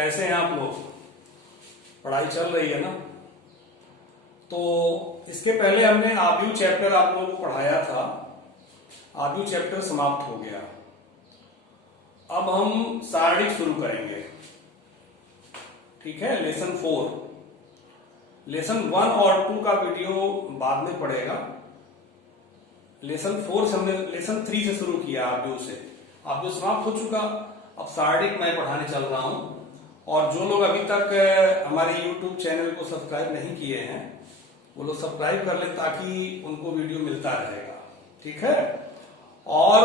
कैसे हैं आप लोग? पढ़ाई चल रही है ना? तो इसके पहले हमने आव्यूह चैप्टर आप लोगों को पढ़ाया था। आव्यूह चैप्टर समाप्त हो गया। अब हम सारणिक शुरू करेंगे। ठीक है, लेसन 4। लेसन 1 और 2 का वीडियो बाद में पड़ेगा। लेसन 4 से हमने लेसन 3 से शुरू किया। आव्यूह से आव्यूह समाप्त हो चुका। अब सारणिक मैं पढ़ाने चल रहा हूं। और जो लोग अभी तक हमारे YouTube चैनल को सब्सक्राइब नहीं किए हैं वो लोग सब्सक्राइब कर लें ताकि उनको वीडियो मिलता रहेगा। ठीक है, और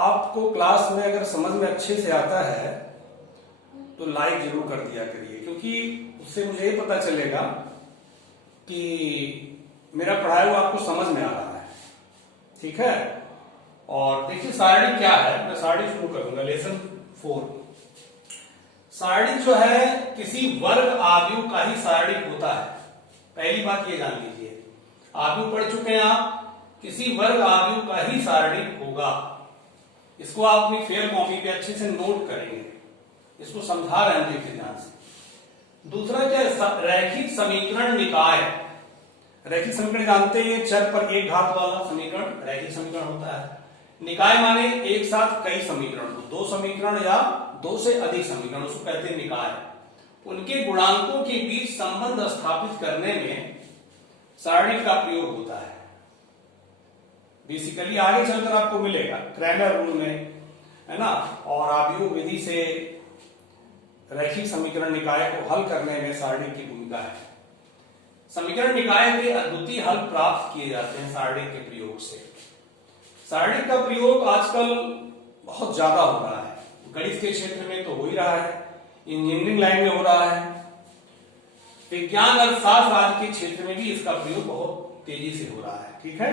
आपको क्लास में अगर समझ में अच्छे से आता है तो लाइक जरूर कर दिया करिए, क्योंकि उससे मुझे ये पता चलेगा कि मेरा पढ़ाया हुआ आपको समझ में आ रहा है। ठीक है, और देखिए सारणी क्या है। मैं सारणी शुरू करूंगा। लेसन 4। सारणी जो है किसी वर्ग आव्यूह का ही सारणिक होता है। पहली बात ये जान लीजिए। आव्यूह पढ़ चुके हैं आप, किसी वर्ग आव्यूह का ही सारणिक होगा। इसको आप अपनी फेयर कॉपी पे अच्छे से नोट करेंगे। इसको समझा रहे हैं, देखिए ध्यान से। दूसरा क्या है? रैखिक समीकरण निकाय। रैखिक समीकरण जानते हैं, चर पर एक घात वाला समीकरण रैखिक समीकरण होता है। निकाय माने एक साथ कई समीकरण, दो समीकरण या दो से अधिक समीकरण, उसको कहते हैं निकाय। उनके गुणांकों के बीच संबंध स्थापित करने में सारणिक का प्रयोग होता है। बेसिकली आगे चलकर आपको मिलेगा क्रैमर रूल में, है ना। और आव्यूह विधि से रैखिक समीकरण निकाय को हल करने में सारणी की भूमिका है। समीकरण निकाय के अद्वितीय हल प्राप्त किए जाते हैं सारणी के प्रयोग से। सारणी का प्रयोग आजकल बहुत ज्यादा हो रहा है। गणित के क्षेत्र में तो हो ही रहा है, इंजीनियरिंग लाइन में हो रहा है, विज्ञान अर्थशास्त्र आदि के क्षेत्र में भी इसका प्रयोग बहुत तेजी से हो रहा है। ठीक है,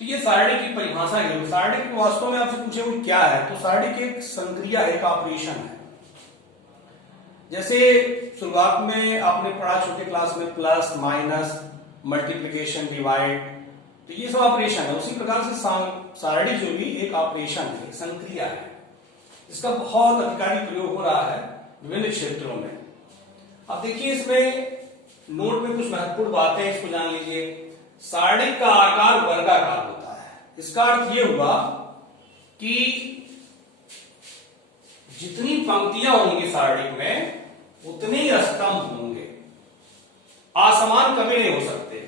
तो ये सारणी की परिभाषा है। सारणी की वास्तव में आपसे पूछे वो क्या है, तो सारणी की एक संक्रिया है, एक ऑपरेशन है। जैसे शुरुआत में आपने पढ़ा छोटे क्लास में प्लस माइनस मल्टीप्लिकेशन डिवाइड, तो ये सब ऑपरेशन है। उसी प्रकार से सारणी जो भी एक ऑपरेशन है, एक संक्रिया है। इसका बहुत अधिकारी प्रयोग हो रहा है विभिन्न क्षेत्रों में। अब देखिए इसमें नोट में कुछ महत्वपूर्ण बातें, इसको जान लीजिए। सारणी का आकार वर्गाकार होता है। इसका अर्थ यह हुआ कि जितनी पंक्तियां होंगी सारणी में उतने ही स्तंभ होंगे। असमान कभी नहीं हो सकते।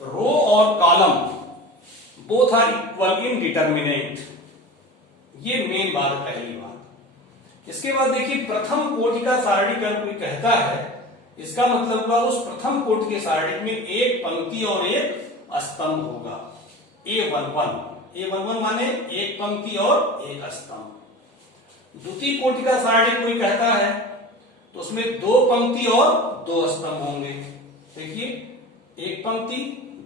रो और column both are equal in determinant. ये मेन बात, पहली बात। इसके बाद देखिए प्रथम कोटि का सारणी का कोई कहता है, इसका मतलब हुआ उस प्रथम कोटि के सारणी में एक पंक्ति और एक स्तंभ होगा। A11 माने एक पंक्ति और एक स्तंभ। द्वितीय कोटि का सारणी कोई कहता है तो उसमें दो पंक्ति और दो स्तंभ होंगे। देखिए एक पंक्ति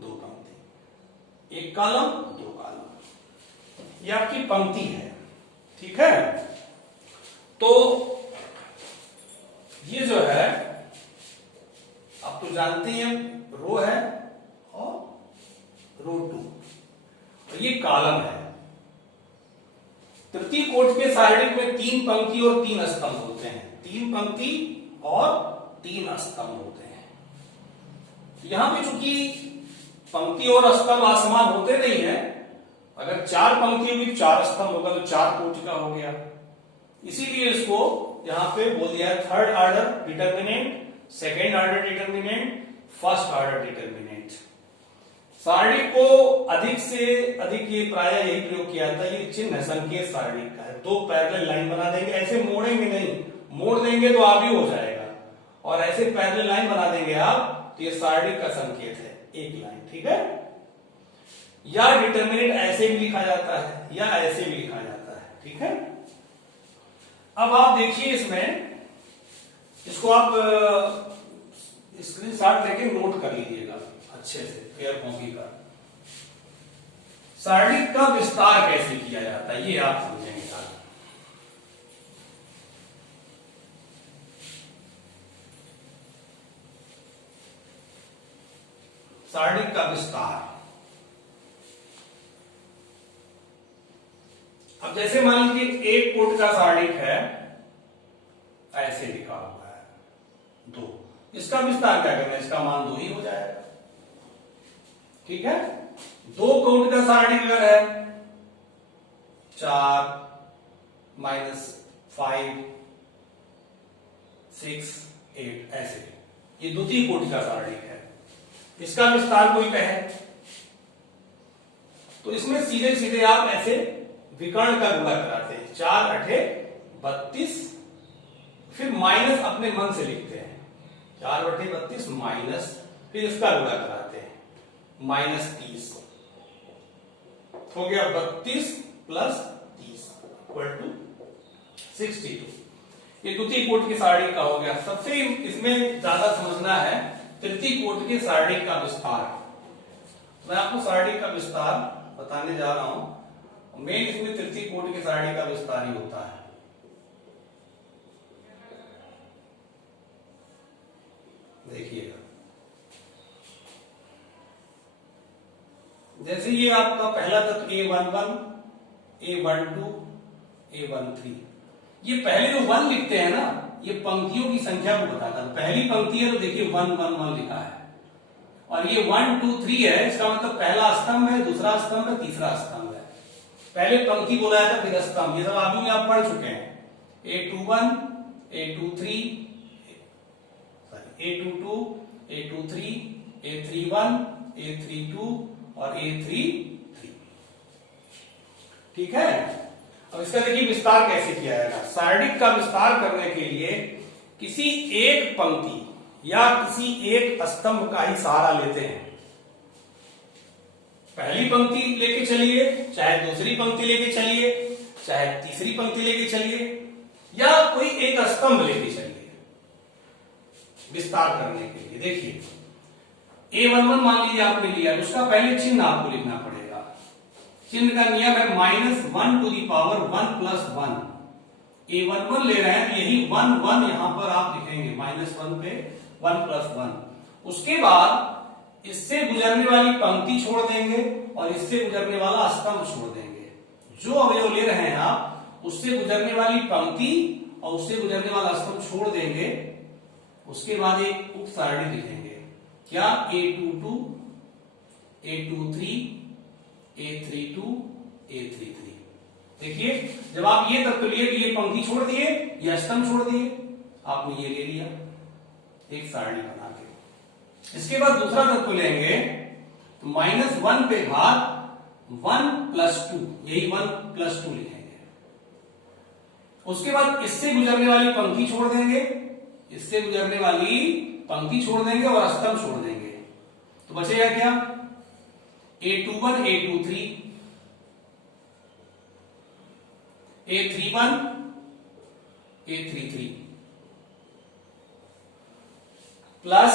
दो पंक्ति, एक कॉलम दो कॉलम, ये आपकी पंक्ति है। ठीक है, तो ये जो है आप तो जानते हैं रो है और रो 2, और ये कॉलम है। तृतीय कोटि के सारणी में तीन पंक्ति और तीन स्तंभ होते हैं। तीन पंक्ति और तीन स्तंभ होते हैं। यहां पे चूंकि पंक्ति और स्तंभ असमान होते नहीं है, अगर चार पंक्ति होगी चार स्तंभ होगा तो चार कोटि का हो गया। इसीलिए इसको यहां पे बोल दिया third order determinant, second order determinant, first order determinant. सारणी को अधिक से अधिक ये प्राय यही प्रयोग किया जाता है। ये चिन्ह संकेत सारणी का है। दो पैरेलल लाइन बना देंगे, ऐसे मोड़ेंगे नहीं, मोड़ देंगे तो आव्यूह हो जाएगा, और ऐसे पैरेलल लाइन बना देंगे आप तो ये सारणी का संकेत है, एक लाइन। ठीक है, या डिटर्मिनेंट ऐसे भी लिखा जाता है या ऐसे भी लिखा जाता है। ठीक है, अब आप देखिए इसमें, इसको आप स्क्रीनशॉट लेके नोट कर लीजिएगा अच्छे से फेयर कॉपी का। सारणी का विस्तार कैसे किया जाता है ये आप समझेंगे। सारणी का विस्तार, अब जैसे मान लीजिए एक कोट का सारणिक है, ऐसे लिखा हुआ है 2। इसका विस्तार क्या करना है, इसका मान 2 ही हो जाएगा। ठीक है, 2 कोट का सारणी अगर है 4 -5 6 8 ऐसे, ये द्वितीय कोटि का सारणी है। इसका विस्तार कोई कहे तो इसमें सीधे सीधे आप ऐसे विकर्ण का गुणा कराते हैं, 4 8 32, फिर माइनस अपने मन से लिखते हैं, 4 8 32 माइनस, फिर इसका गुणा कराते हैं, -30 हो गया, 32 + 30 = 62। ये द्वितीय कोटि की सारणी का हो गया। सबसे इसमें ज्यादा समझना है तृतीय कोटि की सारणी का विस्तार। मैं आपको सारणी का विस्तार बताने जा रहा हूं। मेन इसमें तृतीय कोटि की सारणी का विस्तार ही होता है। देखिएगा, जैसे ये आपका पहला तत्व A11 A12 A13, ये पहले जो 1 लिखते हैं ना, ये पंक्तियों की संख्या को बताता है। पहली पंक्ति है तो देखिए 1 1 1 लिखा है, और ये 1 2 3 है, इसका मतलब पहला स्तंभ है, दूसरा स्तंभ है, तीसरा स्तंभ है। पहले पंक्ति बोला जाता फिर स्तंभ, ये सब आप पढ़ चुके हैं। A21 A23 A22 A23 A31 A32 और A33। ठीक है, अब इसका देखिए विस्तार कैसे किया जाएगा। सारणिक का विस्तार करने के लिए किसी एक पंक्ति या किसी एक स्तंभ का ही सहारा लेते हैं। पहली पंक्ति लेके चलिए, चाहे दूसरी पंक्ति लेके चलिए, चाहे तीसरी पंक्ति लेके चलिए, या कोई एक स्तंभ लेके चलिए विस्तार करने के लिए। देखिए A11 मान लीजिए आपने लिया, उसका पहले चिन्ह आपको लिखना पड़ेगा। चिन्ह का नियम है -1 to the power 1 + 1। A11 ले रहे हैं, यही 1 1 यहां पर आप लिखेंगे, -1 पे 1 + 1। उसके बाद इससे गुजरने वाली पंक्ति छोड़ देंगे और इससे गुजरने वाला स्तंभ छोड़ देंगे। जो अवयव ले रहे हैं आप, उससे गुजरने वाली पंक्ति और उससे गुजरने वाला स्तंभ छोड़ देंगे। उसके बाद एक उप सारणी लिखेंगे, क्या A22 A23 A32 A33। देखिए, जब आप ये तत्व लिए तो ये पंक्ति छोड़ दिए, ये स्तंभ छोड़ दिए, आपने ये ले लिया एक सारणी बना के। इसके बाद दूसरा तत्व लेंगे तो -1 पे घात 1 + 2, यही 1 + 2 लिखेंगे। उसके बाद इससे गुजरने वाली पंक्ति छोड़ देंगे, इससे गुजरने वाली पंक्ति छोड़ देंगे और स्तंभ छोड़ देंगे, तो बचेगा क्या, A21 A23 A31 A33 plus,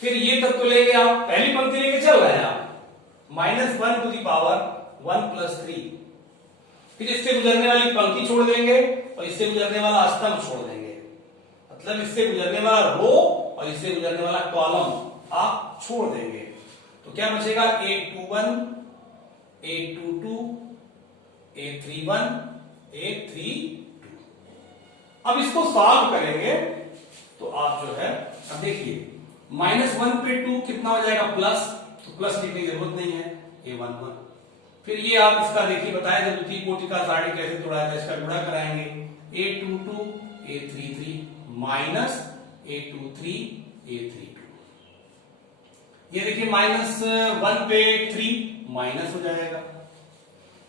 फिर ये तत्व लेंगे आप, पहली पंक्ति लेके चल रहे हैं आप, -1 to the power 1 + 3, फिर इससे गुजरने वाली पंक्ति छोड़ देंगे और इससे गुजरने वाला स्तंभ छोड़ देंगे। मतलब इससे गुजरने वाला रो और इससे गुजरने वाला कॉलम आप छोड़ देंगे, तो क्या बचेगा, A21 A22 A31 A32। अब इसको सॉल्व करेंगे तो आप जो है, अब देखिए -1 पे 2 कितना हो जाएगा, प्लस, तो प्लस लिखने की जरूरत नहीं है, A11। फिर ये आप इसका देखिए बताया जब द्वितीय कोटि का सारणी कैसे तोड़ा जाता है, इसका गुणा कराएंगे, A22 A33 minus A23 A32। ये देखिए -1 पे 3 माइनस हो जाएगा।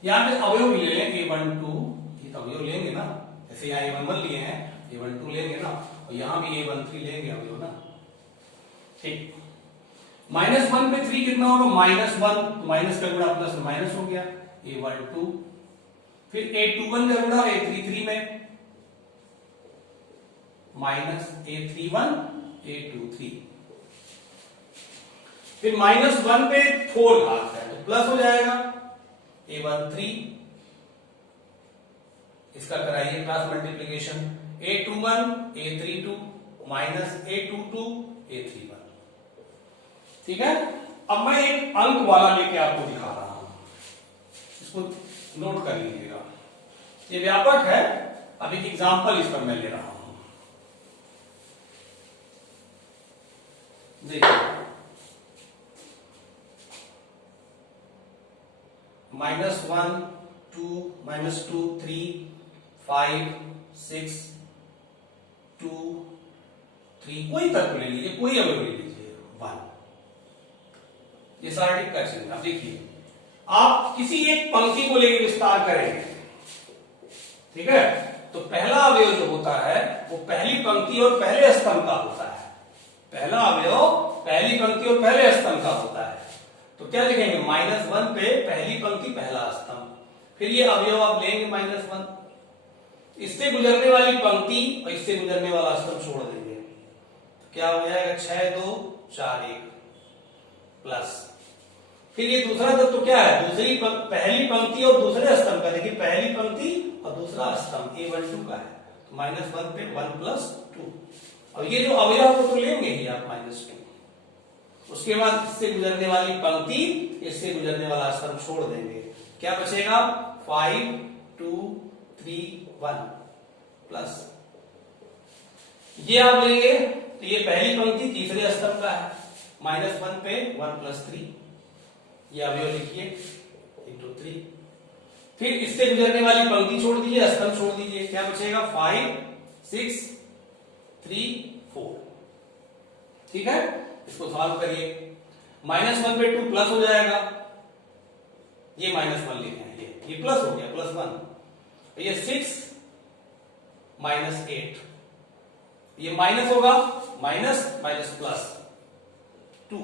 यहां पे अवयव भी ले लें, A12, ये तो अवयव लेंगे ना, जैसे यहाँ A11 लिए हैं, A12 लेंगे ना, और यहां भी A13 लेंगे अवयव ना। ठीक, -1 पे 3 कितना होगा, -1, तो माइनस का गुणा प्लस में माइनस हो गया, A12। फिर A21 का गुणा A33 में, माइनस A31 A23। फिर -1 पे 4 घात है तो प्लस हो जाएगा, A13। इसका कराइए cross multiplication, A21 A32 minus A22 A31। ठीक है, अब मैं एक अंक वाला लेके आपको दिखा रहा हूं, इसको नोट कर लीजिएगा। ये व्यापक है, अब एक एग्जांपल इस पर मैं ले रहा हूं, देखिए -1 2 -2 3 5 6 2 3, कोई तत्व ले लीजिए, कोई अवयव ले लीजिए 1, ये सार्डिक का चिन्ह। अब देखिए आप किसी एक पंक्ति को लेकर विस्तार करेंगे, ठीक है, तो पहला अवयव जो होता है वो पहली पंक्ति और पहले स्तंभ का होता है। पहला अवयव पहली पंक्ति और पहले स्तंभ का होता है। तो क्या लिखेंगे, -1 पे पहली पंक्ति पहला स्तंभ, फिर ये अवयव आप लेंगे -1, इससे गुजरने वाली पंक्ति और इससे गुजरने वाला स्तंभ छोड़ देंगे, तो क्या हो जाएगा 6 2 4 1 प्लस, फिर ये दूसरा तत्व क्या है, पहली पंक्ति और दूसरे स्तंभ का, देखिए पहली पंक्ति और दूसरा स्तंभ A12 का है, तो -1 पे 1 + 2, और ये जो अवयव को तो लेंगे ही आप -2, उसके बाद इससे गुजरने वाली पंक्ति इससे गुजरने वाला स्तंभ छोड़ देंगे, क्या बचेगा 5 2 3 1 प्लस, ये आप लेंगे तो ये पहली पंक्ति तीसरे स्तंभ का है, -1 पे 1 + 3, ये अवयव लिखिए × 3, फिर इससे गुजरने वाली पंक्ति छोड़ दीजिए, स्तंभ छोड़ दीजिए, क्या बचेगा 5 6 3 4, ठीक है, इसको सॉल्व करिए, -1 पे 2 प्लस हो जाएगा, ये -1 लिखे हैं, ये प्लस हो गया +1, ये 6 -8, ये माइनस होगा, माइनस माइनस प्लस 2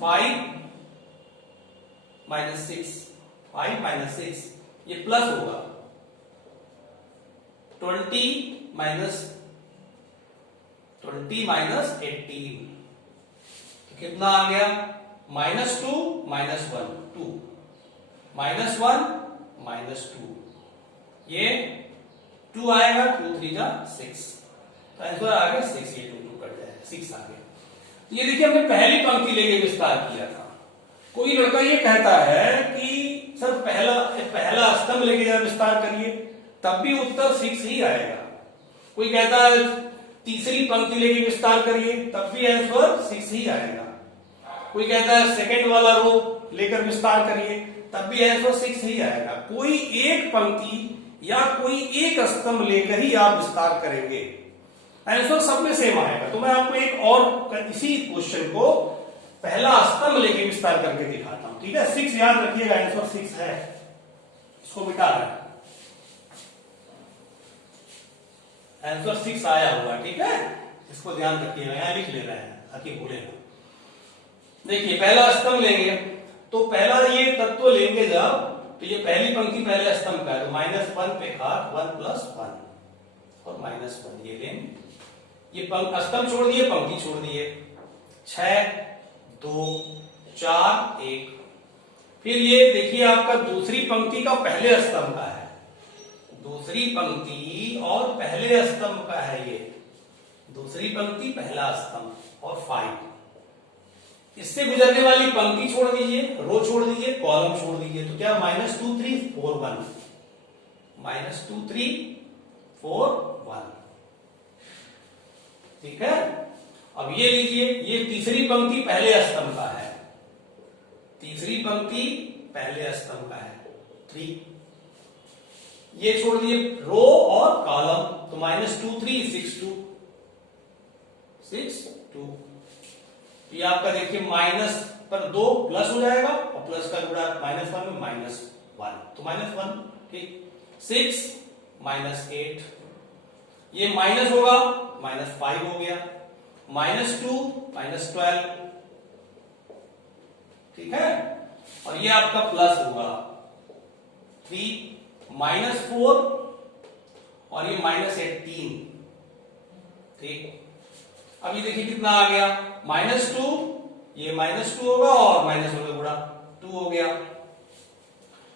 5 -6 5 -6, ये प्लस होगा 20 -18, तो कितना आ गया -2 -1 2 -1 -2, ये 2 आएगा, 2 3 जा 6, तो आंसर आ गया 6, ये 2 2 कट जाएगा 6 आ गया। ये देखिए हमने पहली पंक्ति लेके विस्तार किया था। कोई लड़का ये कहता है कि सर पहला स्तंभ लेके जरा विस्तार करिए, तब भी उत्तर 6 ही आएगा। कोई कहता है तीसरी पंक्ति लेके विस्तार करिए, तब भी आंसर 6 ही आएगा। कोई कहता है सेकंड वाला रो लेकर विस्तार करिए, तब भी आंसर 6 ही आएगा। कोई एक पंक्ति या कोई एक स्तंभ लेकर ही आप विस्तार करेंगे, आंसर सब में सेम आएगा। तो मैं आपको एक और इसी क्वेश्चन को पहला स्तंभ लेके विस्तार करके दिखाता हूं, ठीक है। 6 याद रखिएगा, आंसर 6 है, इसको मिटा रहे हैं, आंसर 6 आया होगा, ठीक है, इसको ध्यान रखिएगा, यहां लिख ले रहे हैं ताकि भूले ना। देखिए पहला स्तंभ लेंगे तो पहला ये तत्व लेंगे जब, तो ये पहली पंक्ति पहले स्तंभ का है, तो -1 पे घात 1 + 1 और -1 ये लेंगे, ये स्तंभ छोड़ दिए, पंक्ति छोड़ दिए, 6 2 4 1, फिर ये देखिए आपका दूसरी पंक्ति का पहले स्तंभ का है, दूसरी पंक्ति और पहले स्तंभ का है, ये दूसरी पंक्ति पहला स्तंभ और 5, इससे गुजरने वाली पंक्ति छोड़ दीजिए, रो छोड़ दीजिए, कॉलम छोड़ दीजिए, तो क्या -2 3 4 1 -2 3 4 1, ठीक है। अब ये लीजिए, ये तीसरी पंक्ति पहले स्तंभ का है, तीसरी पंक्ति पहले स्तंभ का है 3, ये छोड़ दिए रो और कॉलम, तो -2 3 6 2 6 2, ये आपका देखिए माइनस पर 2 प्लस हो जाएगा और प्लस का गुणा -1 में -1, तो -1, ठीक, 6 -8, ये माइनस होगा -5 हो गया, -2 -12, ठीक है, और ये आपका प्लस होगा 3 -4 और ये -18, ठीक। अब ये देखिए कितना आ गया, -2, ये -2 होगा और -1 का गुणा 2 हो गया,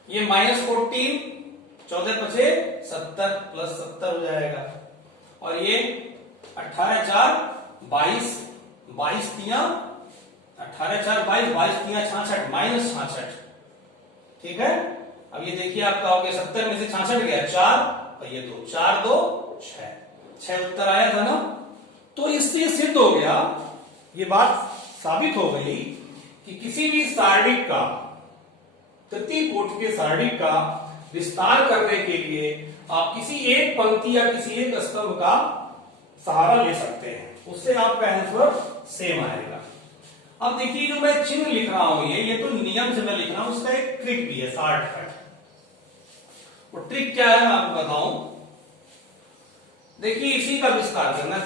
ये -14 14 पचे 70 + 70 हो जाएगा, और ये 18 4 22 22 3 18 4 22 22 3 66 -66, ठीक है। अब ये देखिए आपका हो गया 70 में से 66 गया 4 और ये 2, 4 2 6, 6 उत्तर आया था ना। तो इससे सिद्ध हो गया, ये बात साबित हो गई कि किसी भी सारणिक का, तृतीय कोटि के सारणिक का विस्तार करने के लिए आप किसी एक पंक्ति या किसी एक स्तंभ का सहारा ले सकते हैं, उससे आपका आंसर सेम आएगा। अब देखिए जो मैं चिन्ह लिख रहा हूं, ये तो नियम से मैं लिख रहा हूं, उसका एक ट्रिक भी है, शॉर्टकट। वो ट्रिक क्या है मैं आपको बताऊं। देखिए इसी का विस्तार करना,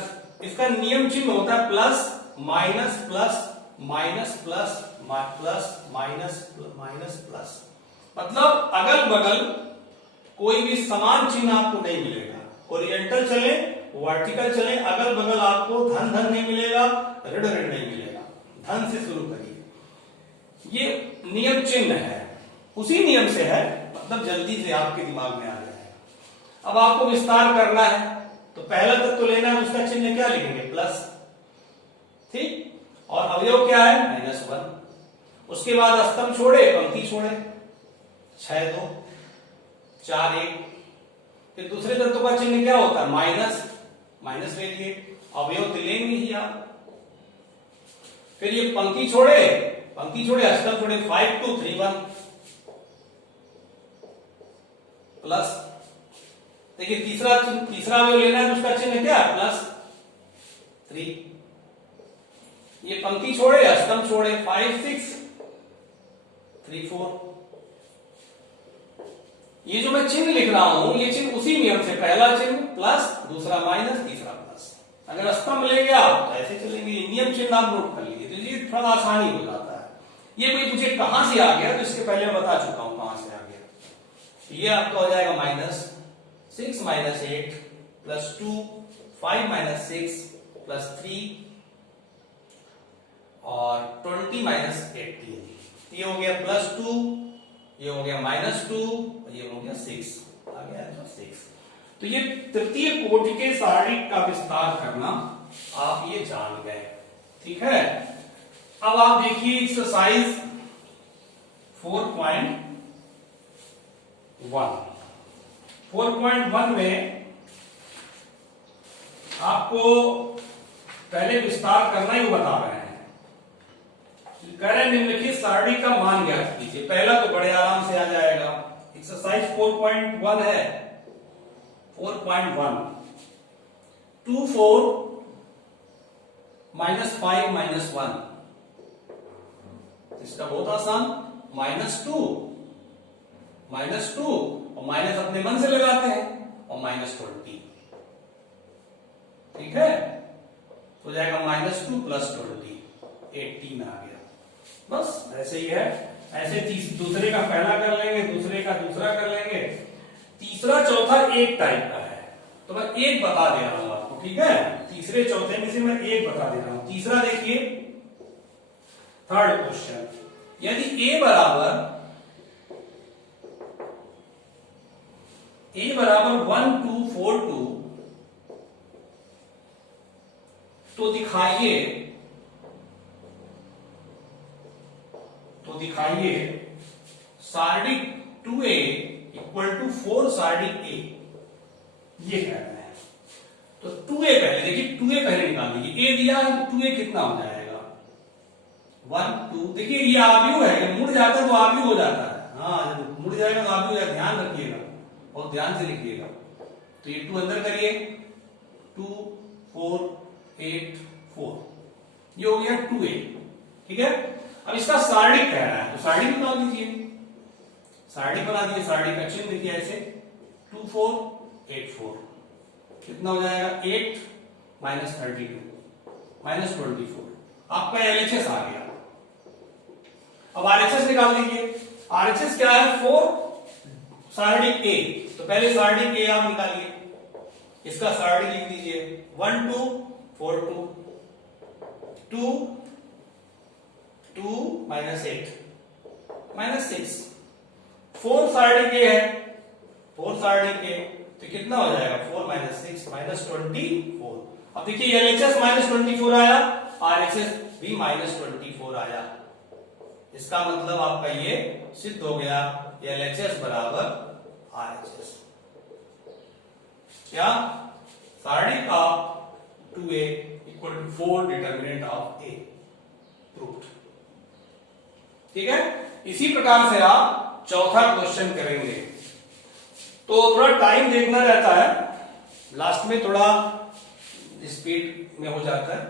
इसका नियम चिन्ह होता है plus minus plus minus plus plus minus minus plus, मतलब अगल बगल कोई भी समान चिन्ह आपको नहीं मिलेगा। ओरिएंटल चले, वर्टिकल चले, अगल बगल आपको धन धन नहीं मिलेगा, ऋण ऋण नहीं मिलेगा। धन से शुरू करिए, ये नियम चिन्ह है, उसी नियम से है, मतलब जल्दी से आपके दिमाग में आ जाएगा। अब आपको विस्तार करना है तो पहला तत्व तो लेना है, उसका चिन्ह क्या लिखेंगे, प्लस, ठीक, और अवयव क्या है, -1। उसके बाद स्तंभ छोड़े, पंक्ति छोड़े, 6 2 4 1। फिर दूसरे तत्व का चिन्ह क्या होता है, माइनस, माइनस ले लिए, अवयव तो लेंगे ही आप। फिर ये पंक्ति छोड़े, स्तंभ छोड़े, 5 2 3 1 प्लस। देखिए तीसरा अवयव लेना है, उसका चिन्ह क्या है, +3। ये पंक्ति छोड़े, स्तंभ छोड़े, 5 6 3 4। ये जो मैं चिन्ह लिख रहा हूं, ये चिन्ह उसी नियम से, पहला चिन्ह प्लस, दूसरा माइनस, तीसरा प्लस। अगर स्तंभ ले गया तो ऐसे चलेंगे, नियम चिन्ह आप नोट कर लीजिए, तो ये थोड़ा आसानी हो जाता है। ये भाई मुझे कहां से आ गया, तो इसके पहले बता चुका हूं कहां से आ गया। ये आपका हो जाएगा -6 - 8 +2 5 - 6 +3 और 20 - 18। ये हो गया +2, ये हो गया -2 और ये हो गया 6, आ गया तो 6। तो ये तृतीय कोटि के सारणिक का विस्तार करना आप ये जान गए, ठीक है। अब आप देखिए एक्सरसाइज 4.1। 4.1 में आपको पहले विस्तार करना ही बता रहे हैं। कह रहे हैं निम्नलिखित सारणी का मान ज्ञात कीजिए। पहला तो बड़े आराम से आ जाएगा, एक्सरसाइज 4.1 है। 4.1 2 4 -5 -1, इसका बहुत आसान, -2 और माइनस अपने मन से लगाते हैं, और -20, ठीक है। तो जाएगा -2 + 20 18 आ गया। बस ऐसे ही है, ऐसे दूसरे का पहला कर लेंगे, दूसरे का दूसरा कर लेंगे, तीसरा चौथा एक टाइप का है, तो मैं एक बता दे रहा हूं आपको, ठीक है। तीसरे चौथे में से मैं एक बता दे रहा हूं। तीसरा देखिए, थर्ड क्वेश्चन, यदि a बराबर 1 2 4 2, तो दिखाइए सारणिक 2a = 4 सारणिक a, ये कहना है। तो 2a पहले देखिए, 2a पहले निकाल लीजिए, a दिया है तो 2a कितना हो जाएगा, 1 2। देखिए ये आव्यूह है, ये मुड़ जाता है तो आव्यूह हो जाता है, हाँ मुड़ जाएगा तो आव्यूह है, ध्यान रखिएगा और ध्यान से लिखिएगा। तो ये 2 अंदर करिए, 2 4 8 4, ये हो गया 2a, ठीक है। अब इसका सारणिक कह रहा है, तो सारणिक बना दीजिए, सारणिक बना दिए, सारणिक का चिन्ह देखिए ऐसे 2 4 8 4, कितना हो जाएगा 8 - 32 -24, आपका LHS आ गया। अब RHS निकाल दीजिए। RHS क्या है, 4 सारणिक A, तो पहले सारणिक A आप निकालिए, इसका सारणिक लिख दीजिए 1 2 4 2 2 2 -8 -6। 4 सारणिक A है, 4 सारणिक A, तो कितना हो जाएगा 4 - 6 -24। अब देखिए LHS -24 आया, RHS भी -24 आया। इसका मतलब आपका ये सिद्ध हो गया, LHS बराबर RHS। क्या? शारीरिक of 2a equal to 4 determinant of a proved. ठीक है, इसी प्रकार से आप चौथा क्वेश्चन करेंगे। तो थोड़ा टाइम देखना रहता है, लास्ट में थोड़ा स्पीड में हो जाता है,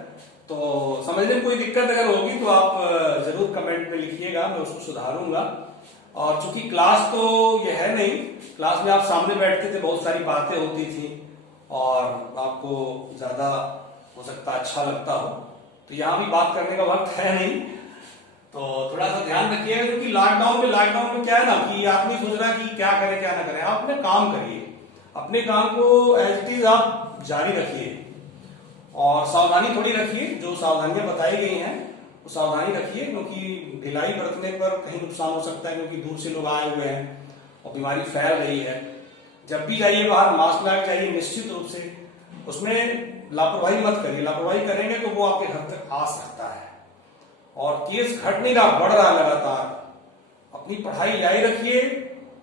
तो समझने में कोई दिक्कत अगर होगी तो आप जरूर कमेंट में लिखिएगा, मैं उसको सुधारूंगा। और चूंकि क्लास तो ये है नहीं, क्लास में आप सामने बैठते थे, बहुत सारी बातें होती थी और आपको ज्यादा हो सकता अच्छा लगता हो, तो यहाँ भी बात करने का वक्त है नहीं, तो थोड़ा सा ध्यान रखिएगा। क्योंकि लॉकडाउन में क्या है ना कि आप नहीं सोच रहा कि क्या करें क्या ना करें, आप अपने काम करिए, अपने काम को एज इट इज आप जारी रखिए और सावधानी थोड़ी रखिए। जो सावधानियां बताई गई हैं वो सावधानी रखिए, क्योंकि ढिलाई बरतने पर कहीं नुकसान हो सकता है, क्योंकि दूर से लोग आए हुए हैं और बीमारी फैल रही है। जब भी जाइए बाहर मास्क लगा के जाइए निश्चित रूप से, उसमें लापरवाही मत करिए। लापरवाही करेंगे तो वो आपके घर तक आ सकता है और केस घट नहीं रहा, बढ़ रहा लगातार। अपनी पढ़ाई जारी रखिए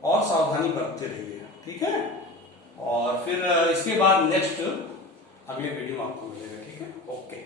और सावधानी बरतते रहिए, ठीक है। और फिर इसके बाद नेक्स्ट अगले वीडियो में आपको मिलेगा, ठीक है, ओके।